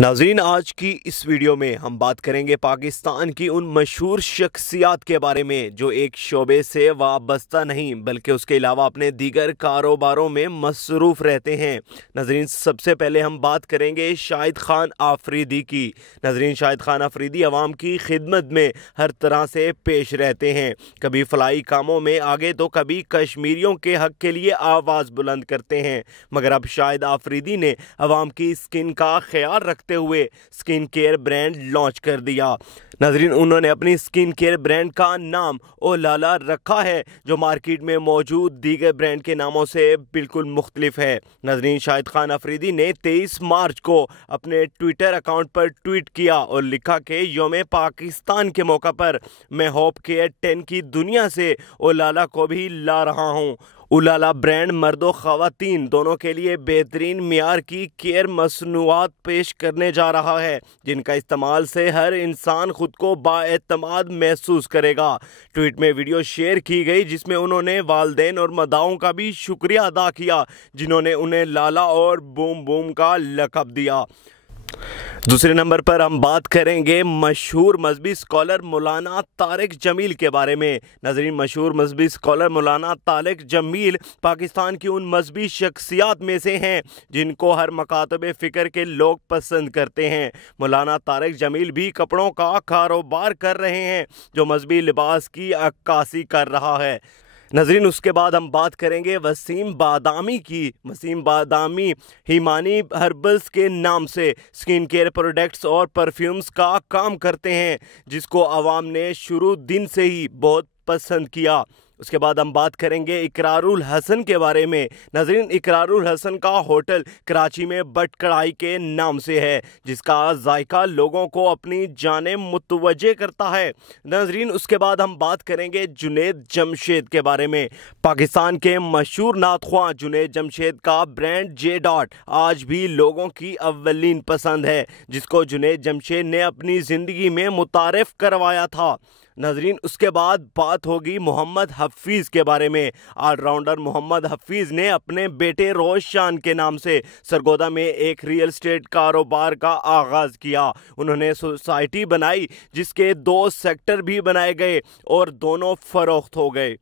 नाज़रीन, आज की इस वीडियो में हम बात करेंगे पाकिस्तान की उन मशहूर शख्सियात के बारे में जो एक शोबे से वाबस्ता नहीं बल्कि उसके अलावा अपने दीगर कारोबारों में मसरूफ़ रहते हैं। नाज़रीन, सबसे पहले हम बात करेंगे शाहिद खान आफरीदी की। नाज़रीन, शाहिद खान आफरीदी आवाम की खिदमत में हर तरह से पेश रहते हैं। कभी फलाई कामों में आगे तो कभी कश्मीरियों के हक़ के लिए आवाज़ बुलंद करते हैं। मगर अब शाहिद आफरीदी ने आवाम की स्किन का ख्याल रखते हुए स्किन केयर ब्रांड लॉन्च कर दिया। नाज़रीन, उन्होंने अपनी स्किन केयर ब्रांड का नाम ओलाला रखा है, जो मार्केट में मौजूद दीगर ब्रांड के नामों से बिल्कुल मुख्तलिफ है। नाज़रीन, शाहिद खान अफरीदी ने 23 मार्च को अपने ट्विटर अकाउंट पर ट्वीट किया और लिखा कि यौम पाकिस्तान के मौका पर मैं होप केयर 10 की दुनिया से ओलाला को भी ला रहा हूँ। उलाला ब्रांड मर्द और ख़वातीन दोनों के लिए बेहतरीन मियार की केयर मसनूआत पेश करने जा रहा है, जिनका इस्तेमाल से हर इंसान खुद को बाएतमाद महसूस करेगा। ट्वीट में वीडियो शेयर की गई जिसमें उन्होंने वालदैन और मदाओं का भी शुक्रिया अदा किया जिन्होंने उन्हें लाला और बूम बूम का लक़ब दिया। दूसरे नंबर पर हम बात करेंगे मशहूर मजहबी स्कॉलर मौलाना तारिक जमील के बारे में। नाज़रीन, मशहूर मजहबी स्कॉलर मौलाना तारिक जमील पाकिस्तान की उन मजहबी शख्सियात में से हैं जिनको हर मकातब फ़िक्र के लोग पसंद करते हैं। मौलाना तारिक जमील भी कपड़ों का कारोबार कर रहे हैं जो मजहबी लिबास की अक्कासी कर रहा है। नाज़रीन, उसके बाद हम बात करेंगे वसीम बादामी की। वसीम बादामी हिमानी हर्बल्स के नाम से स्किन केयर प्रोडक्ट्स और परफ्यूम्स का काम करते हैं, जिसको आवाम ने शुरू दिन से ही बहुत पसंद किया। उसके बाद हम बात करेंगे इकरारुल हसन के बारे में। नाज़रीन, इकरारुल हसन का होटल कराची में बट कढ़ाई के नाम से है, जिसका जायका लोगों को अपनी जाने मुतवज्जे करता है। नाज़रीन, उसके बाद हम बात करेंगे जुनैद जमशेद के बारे में। पाकिस्तान के मशहूर नातख्वां जुनैद जमशेद का ब्रांड जे डॉट आज भी लोगों की अव्वलीन पसंद है, जिसको जुनैद जमशेद ने अपनी ज़िंदगी में मुतारिफ करवाया था। नाज़रीन, उसके बाद बात होगी मोहम्मद हफीज़ के बारे में। ऑलराउंडर मोहम्मद हफीज़ ने अपने बेटे रोशन के नाम से सरगोदा में एक रियल एस्टेट कारोबार का आगाज़ किया। उन्होंने सोसाइटी बनाई जिसके 2 सेक्टर भी बनाए गए और दोनों फरोख्त हो गए।